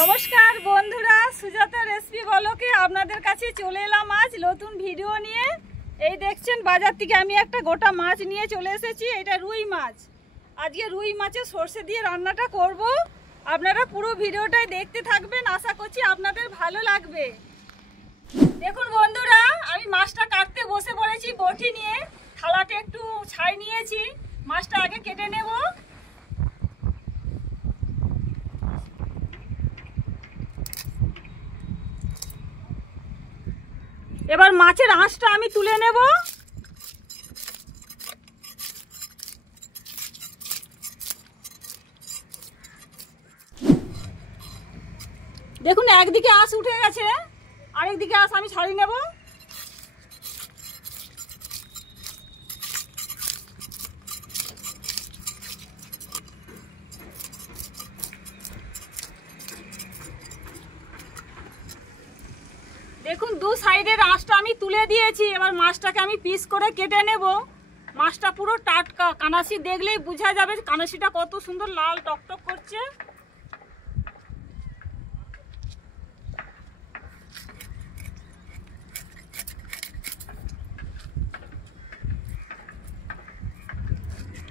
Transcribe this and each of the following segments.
নমস্কার বন্ধুরা, সুজাতা রেসিপি ব্লগে আপনাদের কাছে চলে এলাম আজ নতুন ভিডিও নিয়ে। এই দেখছেন বাজার থেকে আমি একটা গোটা মাছ নিয়ে চলে এসেছি। এটা রুই মাছ। আজকে রুই মাছের সর্ষে দিয়ে রান্নাটা করব। আপনারা পুরো ভিডিওটাই দেখতে থাকবেন, আশা করছি আপনাদের ভালো লাগবে। দেখুন বন্ধুরা, আমি মাছটা কাটতে বসে পড়েছি বটি নিয়ে। থালাটা একটু ছাই নিয়েছি, মাছটা আগে কেটে নেব। এবার মাছের আঁশটা আমি তুলে নেব। দেখুন একদিকে আঁশ উঠে গেছে, আরেকদিকে আঁশ আমি ছাড়িয়ে নেব। দেখুন দু সাইডের আঁশটা আমি তুলে দিয়েছি। এবার মাছটাকে আমি পিস করে কেটে নেব। মাছটা পুরো টাটকা, কানাসি দেখলেই বোঝা যাবে কানাসিটা কত সুন্দর লাল টকটক করছে।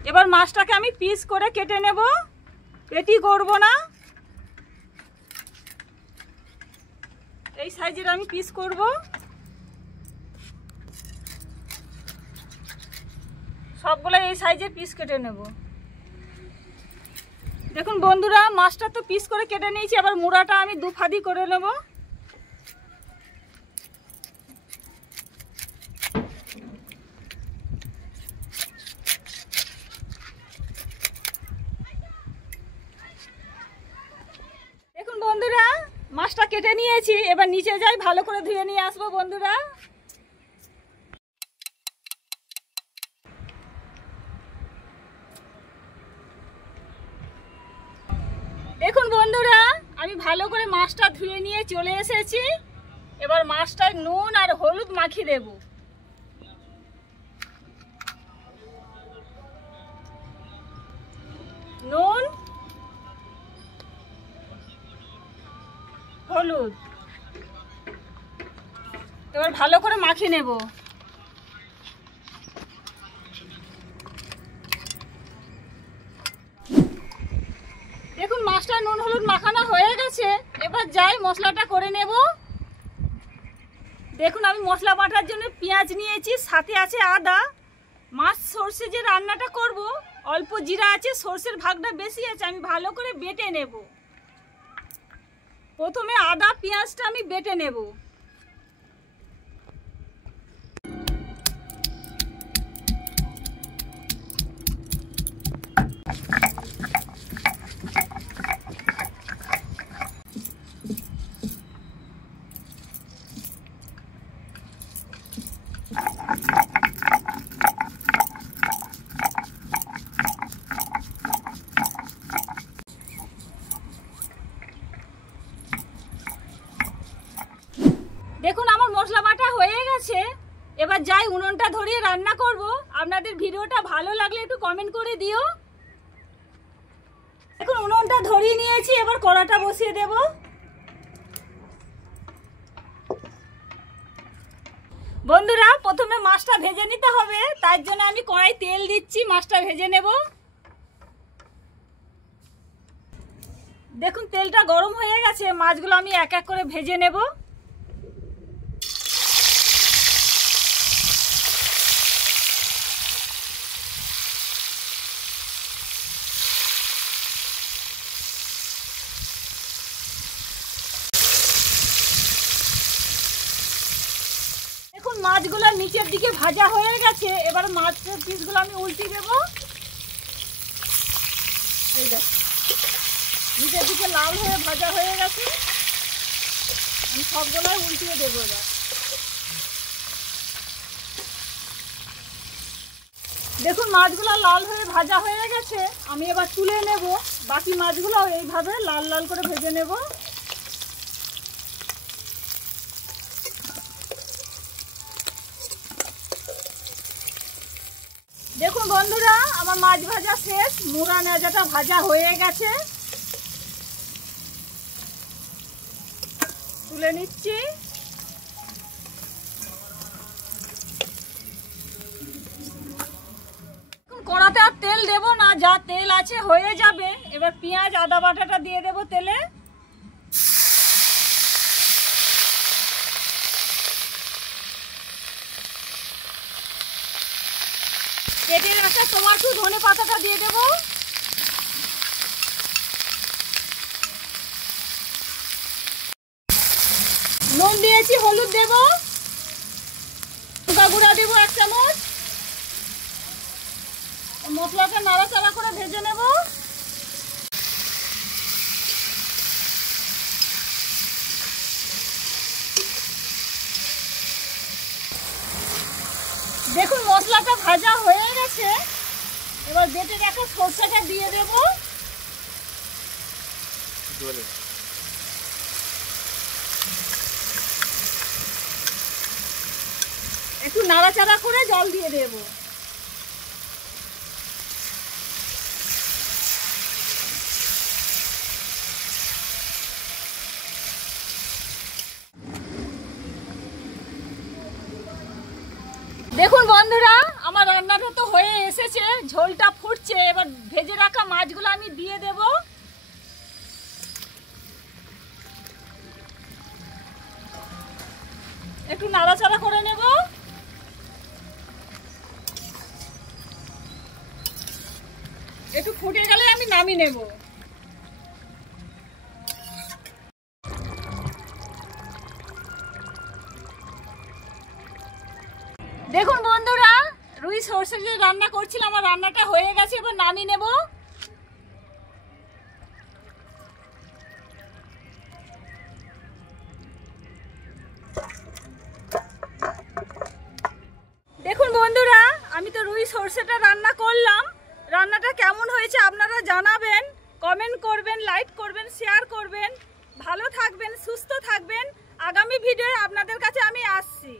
এবার মাছটাকে আমি পিস করে কেটে নেব, পেটি করব না। এই সাইজের আমি পিস করব। সবগুলো এই সাইজের পিস কেটে নেব। দেখুন বন্ধুরা, মাছটা তো পিস করে কেটে নিয়েছি। এবার মুড়াটা আমি দু ফাদি করে নেব। দেখুন বন্ধুরা, মাছটা কেটে নিয়েছি। এবার নিচে যাই, ভালো করে ধুয়ে নিয়ে আসবো বন্ধুরা। দেখুন বন্ধুরা, আমি ভালো করে মাছটা ধুয়ে নিয়ে চলে এসেছি। এবার মাছটায় নুন আর হলুদ মাখিয়ে দেব। নুন হলুদ এবার ভালো করে মাখিয়ে নেব। দেখুন মাছটা নুন হলুদ মাখানো হয়ে গেছে। এবার যাই মশলাটা করে নেব। দেখুন আমি মশলা বাটার জন্য পেঁয়াজ নিয়েছি, সাথে আছে আদা। মাছ সর্ষে যে রান্নাটা করব, অল্প জিরা আছে, সর্ষের ভাগটা বেশি আছে, আমি ভালো করে বেটে নেব। প্রথমে আদা পেঁয়াজটা আমি বেটে নেব। দেখুন আমার মশলা বাটা হয়ে গেছে। এবার যাই উনুনটা ধরিয়ে রান্না করব। আপনাদের ভিডিওটা ভালো লাগলে একটু কমেন্ট করে দিও। দেখুন উনুনটা ধরিয়ে নিয়েছি, এবার কড়াটা বসিয়ে দেব। বন্ধুরা, প্রথমে মাছটা ভেজে নিতে হবে, তার জন্য আমি কড়াই তেল দিচ্ছি, মাছটা ভেজে নেব। দেখুন তেলটা গরম হয়ে গেছে, মাছগুলো আমি এক এক করে ভেজে নেব। দেখুন মাছগুলো নিচের দিকে ভাজা হয়ে গেছে। এবার মাছের পিসগুলো আমি উল্টিয়ে দেব। এই দেখ, নিচের দিকে লাল হয়ে ভাজা হয়ে গেছে। আমি সবগুলোই উল্টিয়ে দেবো। এবার দেখুন মাছগুলো লাল হয়ে ভাজা হয়ে গেছে। আমি এবার তুলে নেব। বাকি মাছগুলো এইভাবে লাল লাল করে ভেজে নেব। দেখুন বন্ধুরা, আমার মাছ ভাজা শেষ। মুড়া নেজাটা ভাজা হয়ে গেছে। তুলে নিচ্ছি। কড়াতে আর তেল দেব না, যা তেল আছে হয়ে যাবে। এবার পেঁয়াজ আদা বাটাটা দিয়ে দেব তেলে। কেটে রাখা টমেটো ধনে পাতাটা দিয়ে দেব। নুন দিয়েছি, হলুদ দেব, লঙ্কা গুঁড়া দেব 1 চামচ। মশলাটা নাড়াচাড়া করে ভেজে নেব। দেখুন মশলাটা ভাজা হয়ে গেছে। এবার বেটে রাখা সরষেটা দিয়ে দেব। একটু নাড়াচাড়া করে জল দিয়ে দেব। দেখুন বন্ধুরা, আমার রান্নাটা তো হয়ে এসেছে, ঝোলটা ফুটছে। এবার ভেজে রাখা মাছগুলো আমি দিয়ে দেব। একটু নাড়াচাড়া করে নেব। একটু ফুটে গেলে আমি নামিয়ে নেব। দেখুন বন্ধুরা, রুই সরষে দিয়ে রান্না করছিলাম, আমার রান্নাটা হয়ে গেছে। এবার নামিয়ে নেব। দেখুন বন্ধুরা, আমি তো রুই সরষেটা রান্না করলাম। রান্নাটা কেমন হয়েছে আপনারা জানাবেন, কমেন্ট করবেন, লাইক করবেন, শেয়ার করবেন। ভালো থাকবেন, সুস্থ থাকবেন। আগামী ভিডিও আপনাদের কাছে আমি আসছি।